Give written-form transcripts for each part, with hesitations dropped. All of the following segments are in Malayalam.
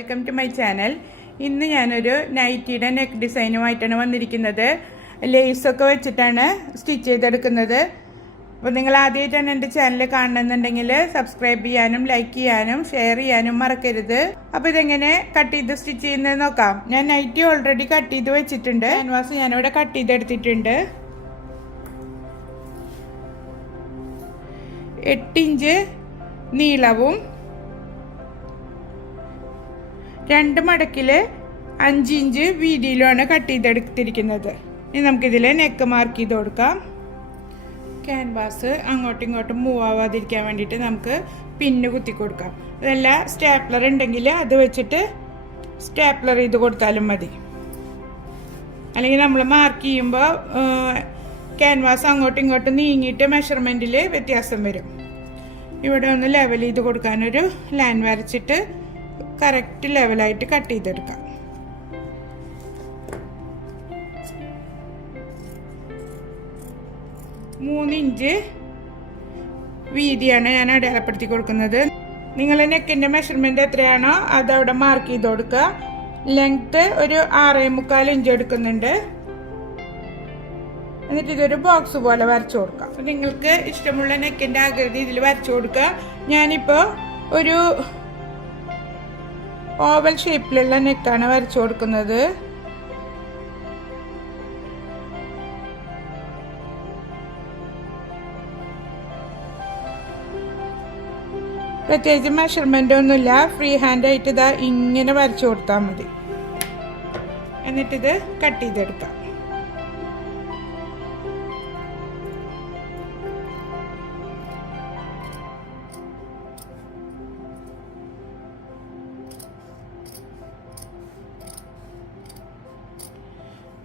Welcome to my channel. ഇന്ന് ഞാനൊരു നൈറ്റിയുടെ നെക്ക് ഡിസൈനുമായിട്ടാണ് വന്നിരിക്കുന്നത്. ലേസൊക്കെ വെച്ചിട്ടാണ് സ്റ്റിച്ച് ചെയ്തെടുക്കുന്നത്. അപ്പോൾ നിങ്ങൾ ആദ്യമായിട്ടാണ് എൻ്റെ ചാനൽ കാണുന്നുണ്ടെങ്കിൽ സബ്സ്ക്രൈബ് ചെയ്യാനും ലൈക്ക് ചെയ്യാനും ഷെയർ ചെയ്യാനും മറക്കരുത്. അപ്പോൾ ഇതെങ്ങനെ കട്ട് ചെയ്ത് സ്റ്റിച്ച് ചെയ്യുന്നത് നോക്കാം. ഞാൻ നൈറ്റി ഓൾറെഡി കട്ട് ചെയ്ത് വെച്ചിട്ടുണ്ട്. ക്യാൻവാസ് ഞാനിവിടെ കട്ട് ചെയ്തെടുത്തിട്ടുണ്ട്. 8 ഇഞ്ച് നീളവും 2 മടക്കിൽ 5 ഇഞ്ച് വീതിയിലുമാണ് കട്ട് ചെയ്തെടുത്തിരിക്കുന്നത്. ഇനി നമുക്കിതിൽ നെക്ക് മാർക്ക് ചെയ്ത് കൊടുക്കാം. ക്യാൻവാസ് അങ്ങോട്ടും ഇങ്ങോട്ടും മൂവ് ആവാതിരിക്കാൻ വേണ്ടിയിട്ട് നമുക്ക് പിന്ന് കുത്തി കൊടുക്കാം. അതല്ല സ്റ്റാപ്ലർ ഉണ്ടെങ്കിൽ അത് വെച്ചിട്ട് സ്റ്റാപ്ലർ ചെയ്ത് കൊടുത്താലും മതി. അല്ലെങ്കിൽ നമ്മൾ മാർക്ക് ചെയ്യുമ്പോൾ ക്യാൻവാസ് അങ്ങോട്ടും ഇങ്ങോട്ടും നീങ്ങിയിട്ട് മെഷർമെൻറ്റിൽ വ്യത്യാസം വരും. ഇവിടെ ഒന്ന് ലെവൽ ചെയ്ത് കൊടുക്കാനൊരു ലൈൻ വരച്ചിട്ട് കറക്റ്റ് ലെവലായിട്ട് കട്ട് ചെയ്തെടുക്കാം. മൂന്ന് ഇഞ്ച് വീതിയാണ് ഞാൻ അടയാളപ്പെടുത്തി കൊടുക്കുന്നത്. നിങ്ങൾ നെക്കിൻ്റെ മെഷർമെൻറ്റ് എത്രയാണോ അതവിടെ മാർക്ക് ചെയ്ത് കൊടുക്കുക. ലെങ്ത്ത് ഒരു 6.25 ഇഞ്ച് എടുക്കുന്നുണ്ട്. എന്നിട്ട് ഇതൊരു ബോക്സ് പോലെ വരച്ചു കൊടുക്കാം. നിങ്ങൾക്ക് ഇഷ്ടമുള്ള നെക്കിൻ്റെ ആകൃതി ഇതിൽ വരച്ചു കൊടുക്കുക. ഞാനിപ്പോൾ ഒരു ഓവൽ ഷേപ്പിലുള്ള നെക്കാണ് വരച്ചു കൊടുക്കുന്നത്. പ്രത്യേകിച്ച് മെഷർമെൻ്റ് ഒന്നുമില്ല, ഫ്രീ ഹാൻഡ് ആയിട്ട് ഇതാ ഇങ്ങനെ വരച്ചു കൊടുത്താൽ മതി. എന്നിട്ടിത് കട്ട് ചെയ്തെടുക്കാം.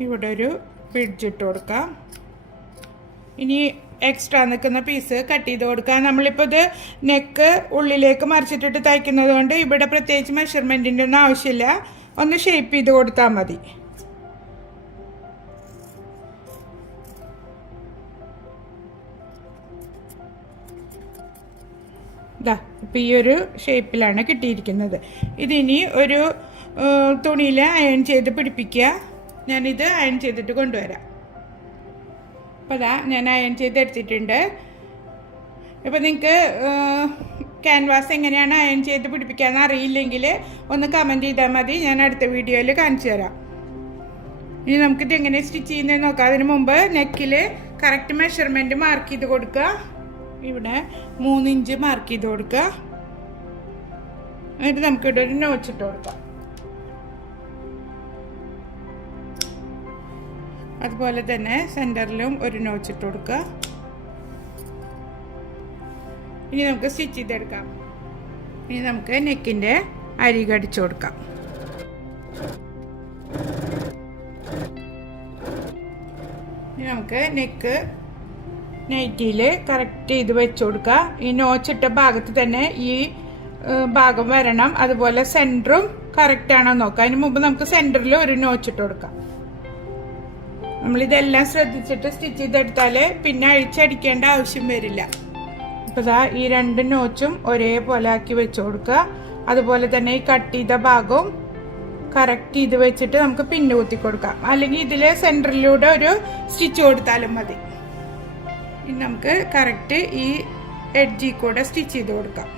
ഇവിടെ ഒരു പിഡ്ജ് ഇട്ട് കൊടുക്കാം. ഇനി എക്സ്ട്രാ നിൽക്കുന്ന പീസ് കട്ട് ചെയ്ത് കൊടുക്കാം. നമ്മളിപ്പോൾ ഇത് നെക്ക് ഉള്ളിലേക്ക് മറിച്ചിട്ടിട്ട് തയ്ക്കുന്നത് കൊണ്ട് ഇവിടെ പ്രത്യേകിച്ച് മെഷർമെൻറ്റിൻ്റെ ഒന്നും ആവശ്യമില്ല. ഒന്ന് ഷേപ്പ് ചെയ്ത് കൊടുത്താൽ മതി. ഇതാ ഇപ്പം ഈ ഒരു ഷേപ്പിലാണ് കിട്ടിയിരിക്കുന്നത്. ഇതിനി ഒരു തുണിയിൽ അയൺ ചെയ്ത് പിടിപ്പിക്കുക. ഞാനിത് അയൺ ചെയ്തിട്ട് കൊണ്ടുവരാം. അപ്പോൾ അതാ ഞാൻ അയൺ ചെയ്തെടുത്തിട്ടുണ്ട്. ഇപ്പോൾ നിങ്ങൾക്ക് ക്യാൻവാസ് എങ്ങനെയാണ് അയൺ ചെയ്ത് പിടിപ്പിക്കാമെന്ന് അറിയില്ലെങ്കിൽ ഒന്ന് കമൻറ്റ് ചെയ്താൽ മതി. ഞാൻ അടുത്ത വീഡിയോയിൽ കാണിച്ചു തരാം. ഇനി നമുക്കിത് എങ്ങനെ സ്റ്റിച്ച് ചെയ്യുന്നതെന്ന് നോക്കാം. അതിന് മുമ്പ് നെക്കിൽ കറക്റ്റ് മെഷർമെൻറ്റ് മാർക്ക് ചെയ്ത് കൊടുക്കുക. ഇവിടെ 3 ഇഞ്ച് മാർക്ക് ചെയ്ത് കൊടുക്കുക. എന്നിട്ട് നമുക്കിവിടെ ഒരു നോച്ചിട്ട് കൊടുക്കാം. അതുപോലെ തന്നെ സെൻറ്ററിലും ഒരു നോച്ചിട്ട് കൊടുക്കുക. ഇനി നമുക്ക് സ്റ്റിച്ച് ചെയ്തെടുക്കാം. ഇനി നമുക്ക് നെക്കിൻ്റെ അരിക് അടിച്ചു കൊടുക്കാം. ഇനി നമുക്ക് നെക്ക് നൈറ്റിയിൽ കറക്റ്റ് ചെയ്ത് വെച്ച് കൊടുക്കുക. ഈ നോച്ചിട്ട ഭാഗത്ത് തന്നെ ഈ ഭാഗം വരണം. അതുപോലെ സെൻറ്ററും കറക്റ്റാണോ നോക്കുക. അതിന് മുമ്പ് നമുക്ക് സെൻറ്ററിൽ ഒരു നോച്ചിട്ട് കൊടുക്കാം. നമ്മളിതെല്ലാം ശ്രദ്ധിച്ചിട്ട് സ്റ്റിച്ച് ചെയ്തെടുത്താൽ പിന്നെ അഴിച്ചടിക്കേണ്ട ആവശ്യം വരില്ല. അപ്പോൾ ഇതാ ഈ 2 നോച്ചും ഒരേപോലെ ആക്കി വെച്ച് കൊടുക്കുക. അതുപോലെ തന്നെ ഈ കട്ട് ചെയ്ത ഭാഗവും കറക്റ്റ് ചെയ്ത് വെച്ചിട്ട് നമുക്ക് പിന്ന് കുത്തി കൊടുക്കാം. അല്ലെങ്കിൽ ഇതിൽ സെൻറ്ററിലൂടെ ഒരു സ്റ്റിച്ച് കൊടുത്താലും മതി. ഇനി നമുക്ക് കറക്റ്റ് ഈ എഡ്ജിൽ കൂടെ സ്റ്റിച്ച് ചെയ്ത് കൊടുക്കാം.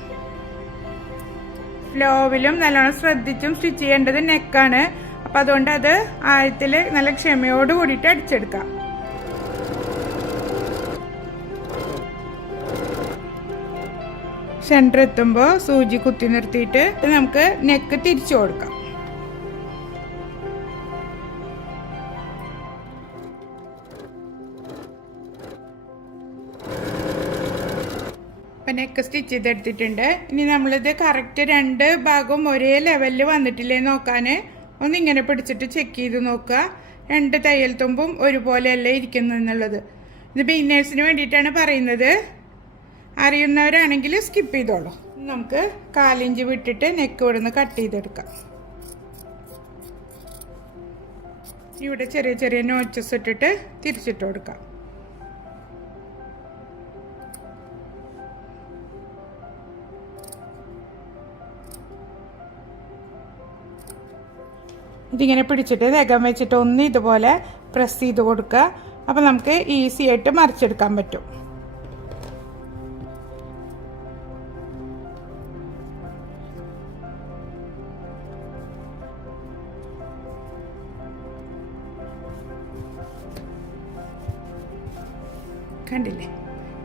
ഫ്ലോവിലും നല്ലോണം ശ്രദ്ധിച്ചും സ്റ്റിച്ച് ചെയ്യേണ്ടത് നെക്കാണ്. അപ്പം അതുകൊണ്ട് അത് ആഴത്തിൽ നല്ല ക്ഷമയോട് കൂടിയിട്ട് അടിച്ചെടുക്കാം. സെൻറ്റർ എത്തുമ്പോൾ സൂചി കുത്തി നിർത്തിയിട്ട് നമുക്ക് നെക്ക് തിരിച്ചു കൊടുക്കാം. അപ്പം നെക്ക് സ്റ്റിച്ച് ചെയ്തെടുത്തിട്ടുണ്ട്. ഇനി നമ്മളിത് കറക്റ്റ് 2 ഭാഗവും ഒരേ ലെവലിൽ വന്നിട്ടില്ലേ നോക്കാൻ ഒന്നിങ്ങനെ പിടിച്ചിട്ട് ചെക്ക് ചെയ്ത് നോക്കുക. 2 തയ്യൽ തുമ്പും ഒരുപോലെയല്ല ഇരിക്കുന്നതെന്നുള്ളത്. ഇത് ബിഗിനേഴ്സിന് വേണ്ടിയിട്ടാണ് പറയുന്നത്. അറിയുന്നവരാണെങ്കിൽ സ്കിപ്പ് ചെയ്തോളൂ. നമുക്ക് 1/4 ഇഞ്ച് വിട്ടിട്ട് നെക്ക് ഇവിടെ നിന്ന് കട്ട് ചെയ്തെടുക്കാം. ഇവിടെ ചെറിയ ചെറിയ നോച്ചസ് ഇട്ടിട്ട് തിരിച്ചിട്ട് കൊടുക്കാം. ഇതിങ്ങനെ പിടിച്ചിട്ട് നഖം വെച്ചിട്ട് ഒന്ന് ഇതുപോലെ പ്രസ് ചെയ്ത് കൊടുക്കുക. അപ്പോൾ നമുക്ക് ഈസി ആയിട്ട് മറിച്ചെടുക്കാൻ പറ്റും. കണ്ടില്ലേ,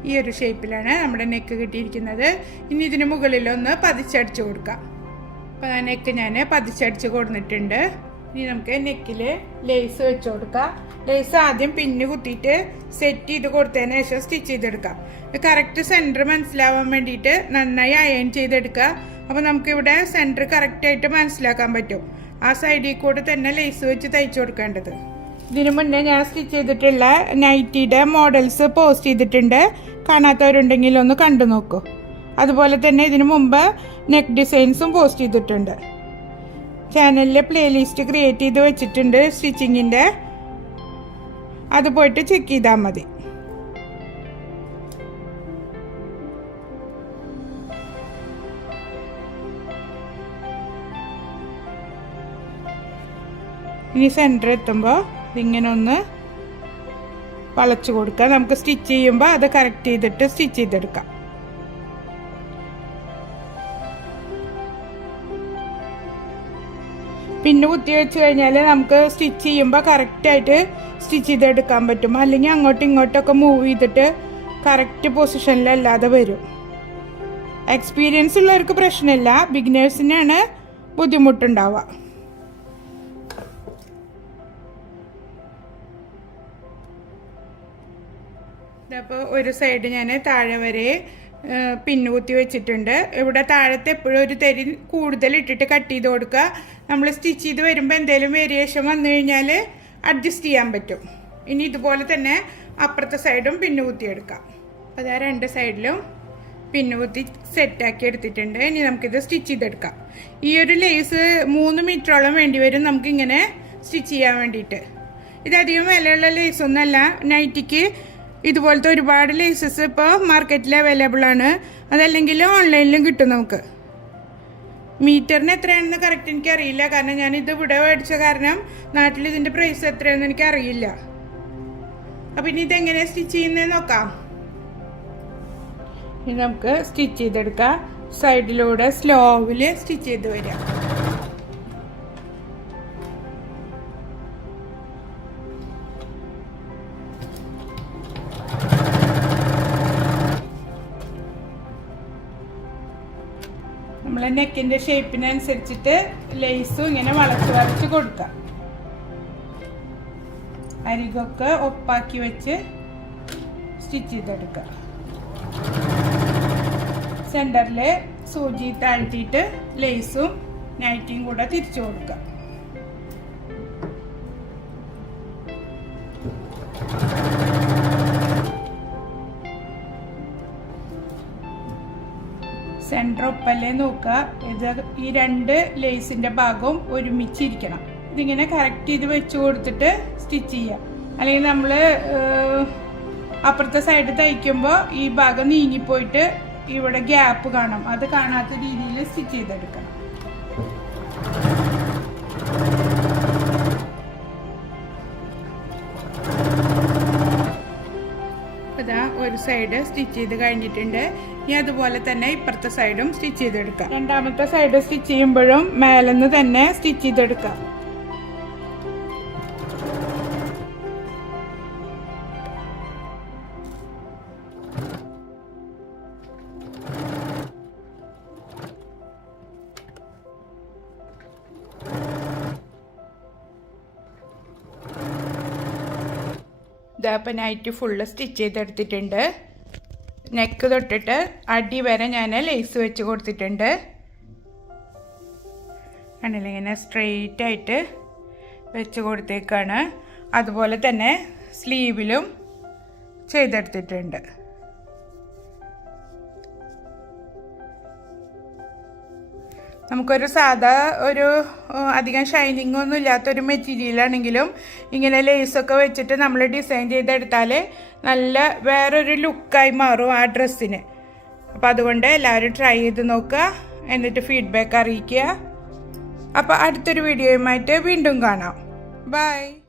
ഈ ഒരു ഷേപ്പിലാണ് നമ്മുടെ നെക്ക് കിട്ടിയിരിക്കുന്നത്. ഇനി ഇതിന് മുകളിലൊന്ന് പതിച്ചടിച്ച് കൊടുക്കാം. അപ്പോൾ ആ നെക്ക് ഞാൻ പതിച്ചടിച്ച് കൊടുത്തിട്ടുണ്ട്. ഇനി നമുക്ക് നെക്കിൽ ലേസ് വെച്ച് കൊടുക്കാം. ലേസ് ആദ്യം പിന്ന് കുത്തിയിട്ട് സെറ്റ് ചെയ്ത് കൊടുത്തതിന് ശേഷം സ്റ്റിച്ച് ചെയ്തെടുക്കാം. കറക്റ്റ് സെൻറ്റർ മനസ്സിലാവാൻ വേണ്ടിയിട്ട് നന്നായി അയൺ ചെയ്തെടുക്കുക. അപ്പോൾ നമുക്കിവിടെ സെൻറ്റർ കറക്റ്റായിട്ട് മനസ്സിലാക്കാൻ പറ്റും. ആ സൈഡിൽ കൂടെ തന്നെ ലേസ് വെച്ച് തയ്ച്ചു കൊടുക്കേണ്ടത്. ഇതിനു മുന്നേ ഞാൻ സ്റ്റിച്ച് ചെയ്തിട്ടുള്ള നൈറ്റിയുടെ മോഡൽസ് പോസ്റ്റ് ചെയ്തിട്ടുണ്ട്. കാണാത്തവരുണ്ടെങ്കിൽ ഒന്ന് കണ്ടു നോക്കൂ. അതുപോലെ തന്നെ ഇതിനു മുമ്പ് നെക്ക് ഡിസൈൻസും പോസ്റ്റ് ചെയ്തിട്ടുണ്ട്. ചാനലിൽ പ്ലേലിസ്റ്റ് ക്രിയേറ്റ് ചെയ്ത് വെച്ചിട്ടുണ്ട് സ്റ്റിച്ചിങ്ങിൻ്റെ. അത് പോയിട്ട് ചെക്ക് ചെയ്താൽ മതി. ഇനി സെൻറ്റർ എത്തുമ്പോൾ ഇതിങ്ങനെ ഒന്ന് വളച്ചു കൊടുക്കുക. നമുക്ക് സ്റ്റിച്ച് ചെയ്യുമ്പോൾ അത് കറക്റ്റ് ചെയ്തിട്ട് സ്റ്റിച്ച് ചെയ്തെടുക്കാം. പിന്നെ കുത്തി വെച്ച് കഴിഞ്ഞാൽ നമുക്ക് സ്റ്റിച്ച് ചെയ്യുമ്പോൾ കറക്റ്റായിട്ട് സ്റ്റിച്ച് ചെയ്തെടുക്കാൻ പറ്റും. അല്ലെങ്കിൽ അങ്ങോട്ടും ഇങ്ങോട്ടൊക്കെ മൂവ് ചെയ്തിട്ട് കറക്റ്റ് പൊസിഷനിലല്ലാതെ വരും. എക്സ്പീരിയൻസ് ഉള്ളവർക്ക് പ്രശ്നമില്ല, ബിഗിനേഴ്സിനാണ് ബുദ്ധിമുട്ടുണ്ടാവുക. അപ്പോൾ ഒരു സൈഡ് ഞാൻ താഴെ വരെ പിന്നു കുത്തി വെച്ചിട്ടുണ്ട്. ഇവിടെ താഴത്തെ എപ്പോഴും ഒരു തരി കൂടുതൽ ഇട്ടിട്ട് കട്ട് ചെയ്ത് കൊടുക്കുക. നമ്മൾ സ്റ്റിച്ച് ചെയ്ത് വരുമ്പോൾ എന്തെങ്കിലും വേരിയേഷൻ വന്നു കഴിഞ്ഞാൽ അഡ്ജസ്റ്റ് ചെയ്യാൻ പറ്റും. ഇനി ഇതുപോലെ തന്നെ അപ്പുറത്തെ സൈഡും പിന്നു കുത്തിയെടുക്കാം. അപ്പോൾ അതാ രണ്ട് സൈഡിലും പിന്നു കുത്തി സെറ്റാക്കി എടുത്തിട്ടുണ്ട്. ഇനി നമുക്കിത് സ്റ്റിച്ച് ചെയ്തെടുക്കാം. ഈ ഒരു ലേസ് 3 മീറ്ററോളം വേണ്ടി വരും നമുക്കിങ്ങനെ സ്റ്റിച്ച് ചെയ്യാൻ വേണ്ടിയിട്ട്. ഇതധികം വിലയുള്ള ലേസൊന്നുമല്ല. നൈറ്റിക്ക് ഇതുപോലത്തെ ഒരുപാട് ലേസസ് ഇപ്പോൾ മാർക്കറ്റിൽ അവൈലബിൾ ആണ്. അതല്ലെങ്കിൽ ഓൺലൈനിലും കിട്ടും നമുക്ക്. മീറ്ററിന് എത്രയാണെന്ന് കറക്റ്റ് എനിക്കറിയില്ല. കാരണം ഞാനിത് ഇവിടെ മേടിച്ച കാരണം നാട്ടിൽ ഇതിൻ്റെ പ്രൈസ് എത്രയാണെന്ന് എനിക്കറിയില്ല. അപ്പം ഇനി ഇതെങ്ങനെ സ്റ്റിച്ച് ചെയ്യുന്നതെന്ന് നോക്കാം. ഇനി നമുക്ക് സ്റ്റിച്ച് ചെയ്തെടുക്കാം. സൈഡിലൂടെ സ്ലോവിൽ സ്റ്റിച്ച് ചെയ്ത് വരാം. നമ്മൾ നെക്കിൻ്റെ ഷേപ്പിനനുസരിച്ചിട്ട് ലേസും ഇങ്ങനെ വളച്ച് കൊടുക്കാം. അരികൊക്കെ ഒപ്പാക്കി വെച്ച് സ്റ്റിച്ച് ചെയ്തെടുക്കുക. സെൻറ്ററിൽ സൂചി താഴ്ത്തിയിട്ട് ലേസും നൈറ്റിയും കൂടെ തിരിച്ചു കൊടുക്കുക. സെൻറ്റർ ഒപ്പല്ലേ നോക്കുക. ഇത് ഈ രണ്ട് ലേസിൻ്റെ ഭാഗവും ഒരുമിച്ചിരിക്കണം. ഇതിങ്ങനെ കറക്റ്റ് ചെയ്ത് വെച്ച് കൊടുത്തിട്ട് സ്റ്റിച്ച് ചെയ്യുക. അല്ലെങ്കിൽ നമ്മൾ അപ്പുറത്തെ സൈഡ് തയ്ക്കുമ്പോൾ ഈ ഭാഗം നീങ്ങിപ്പോയിട്ട് ഇവിടെ ഗ്യാപ്പ് കാണാം. അത് കാണാത്ത രീതിയിൽ സ്റ്റിച്ച് ചെയ്തെടുക്കണം. ഇതാ ഒരു സൈഡ് സ്റ്റിച്ച് ചെയ്ത് കഴിഞ്ഞിട്ടുണ്ട്. ഇനി അതുപോലെ തന്നെ ഇപ്പുറത്തെ സൈഡും സ്റ്റിച്ച് ചെയ്തെടുക്കാം. രണ്ടാമത്തെ സൈഡ് സ്റ്റിച്ച് ചെയ്യുമ്പോഴും മേലെന്ന് തന്നെ സ്റ്റിച്ച് ചെയ്തെടുക്കാം. ഇതപ്പം നൈറ്റ് ഫുള്ള് സ്റ്റിച്ച് ചെയ്തെടുത്തിട്ടുണ്ട്. നെക്ക് തൊട്ടിട്ട് അടി വരെ ഞാൻ ലേസ് വെച്ച് കൊടുത്തിട്ടുണ്ട്. കണ്ടില്ല, ഇങ്ങനെ സ്ട്രെയിറ്റ് ആയിട്ട് വെച്ച് കൊടുത്തേക്കാണ്. അതുപോലെ തന്നെ സ്ലീവിലും ചെയ്തെടുത്തിട്ടുണ്ട്. നമുക്കൊരു സാധാ ഒരു അധികം ഷൈനിങ് ഒന്നും ഇല്ലാത്തൊരു മെറ്റീരിയലാണെങ്കിലും ഇങ്ങനെ ലേസൊക്കെ വെച്ചിട്ട് നമ്മൾ ഡിസൈൻ ചെയ്തെടുത്താൽ നല്ല വേറൊരു ലുക്കായി മാറും ആ ഡ്രസ്സിന്. അപ്പോൾ അതുകൊണ്ട് എല്ലാവരും ട്രൈ ചെയ്ത് നോക്കുക, എന്നിട്ട് ഫീഡ്ബാക്ക് അറിയിക്കുക. അപ്പോൾ അടുത്തൊരു വീഡിയോയുമായിട്ട് വീണ്ടും കാണാം. ബൈ.